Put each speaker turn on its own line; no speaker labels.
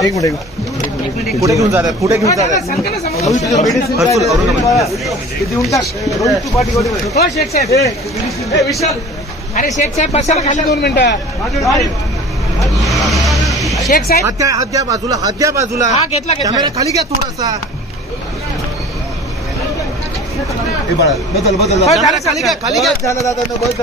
एक मिनिट कुठे घेऊन जातात कुठे घेऊन
हो
विशाल
अरे शेख साहेब बसायला खाली दोन मिनिटं. शेख साहेब
हात हात द्या बाजूला हात घ्या बाजूला
हा घेतला
कॅमेरा खाली घ्या थोडासा हे बाळा बदल बदल खाली घ्या खाली घ्या झालं दादा बदल